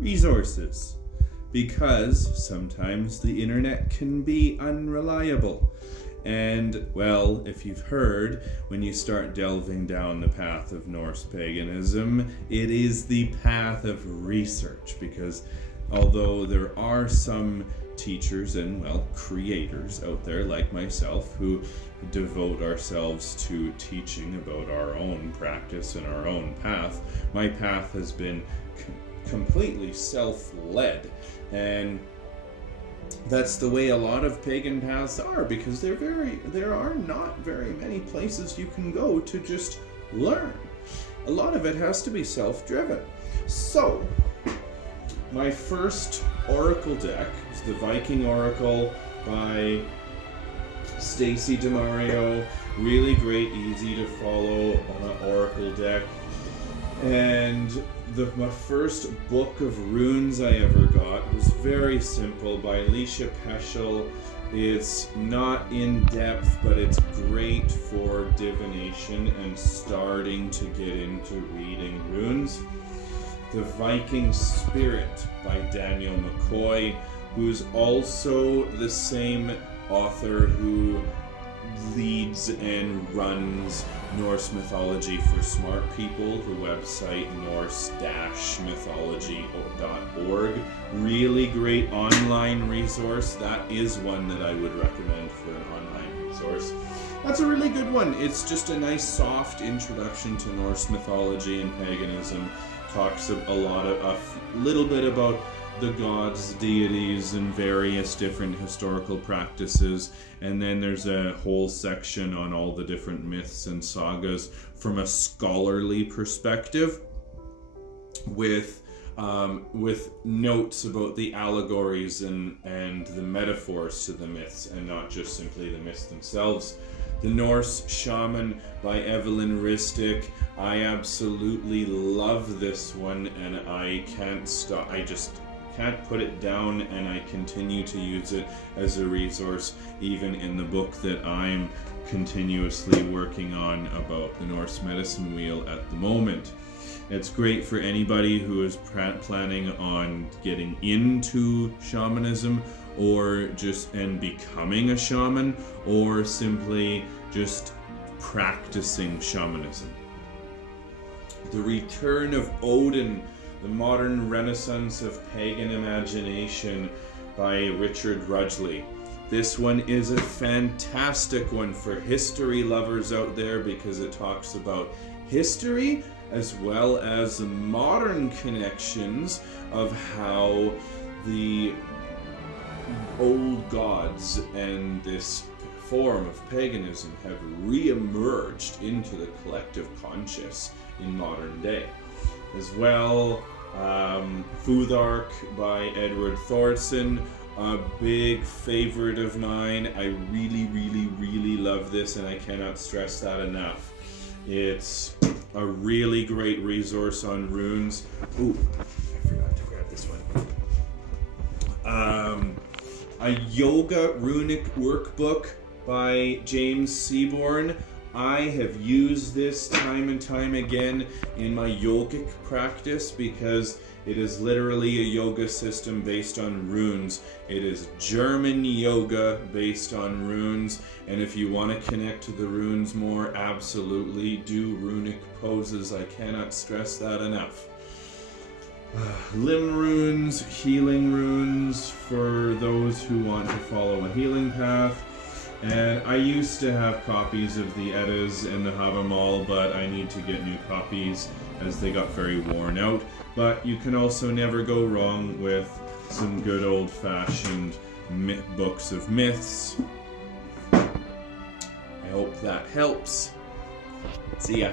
resources, because sometimes the internet can be unreliable. And, well, if you've heard, when you start delving down the path of Norse paganism, it is the path of research, because although there are some teachers and, well, creators out there like myself who devote ourselves to teaching about our own practice and our own path, my path has been completely self-led, and that's the way a lot of pagan paths are, because there are not very many places you can go to just learn. A lot of it has to be self-driven. So, my first oracle deck is the Viking Oracle by Stacy DeMario. Really great, easy to follow oracle deck. And my first book of runes I ever got was very simple, by Alicia Peschel. It's not in depth, but it's great for divination and starting to get into reading runes. The Viking Spirit by Daniel McCoy, who's also the same author who leads and runs Norse Mythology for Smart People, the website norse-mythology.org. Really great online resource. That is one that I would recommend for an online resource. That's a really good one. It's just a nice soft introduction to Norse mythology and paganism. Talks a little bit about the gods, deities, and various different historical practices. And then there's a whole section on all the different myths and sagas from a scholarly perspective, with notes about the allegories and the metaphors to the myths, and not just simply the myths themselves. The Norse Shaman by Evylyn Rysdyk. I absolutely love this one, and I can't stop. I just can't put it down, and I continue to use it as a resource, even in the book that I'm continuously working on about the Norse medicine wheel at the moment. It's great for anybody who is planning on getting into shamanism, or just becoming a shaman, or simply just practicing shamanism. The Return of Odin, the Modern Renaissance of Pagan Imagination by Richard Rudgley. This one is a fantastic one for history lovers out there, because it talks about history as well as the modern connections of how the old gods and this form of paganism have re-emerged into the collective conscious in modern day. As well, Futhark by Edward Thornsson, a big favorite of mine. I really, really, really love this, and I cannot stress that enough. It's a really great resource on runes. Ooh, I forgot to grab this one. A Yoga Runic Workbook by James Seaborn. I have used this time and time again in my yogic practice, because it is literally a yoga system based on runes. It is German yoga based on runes, and if you want to connect to the runes more, absolutely do runic poses. I cannot stress that enough. Limb runes, healing runes for those who want to follow a healing path. And I used to have copies of the Eddas and the Havamal, but I need to get new copies as they got very worn out. But you can also never go wrong with some good old-fashioned books of myths. I hope that helps. See ya.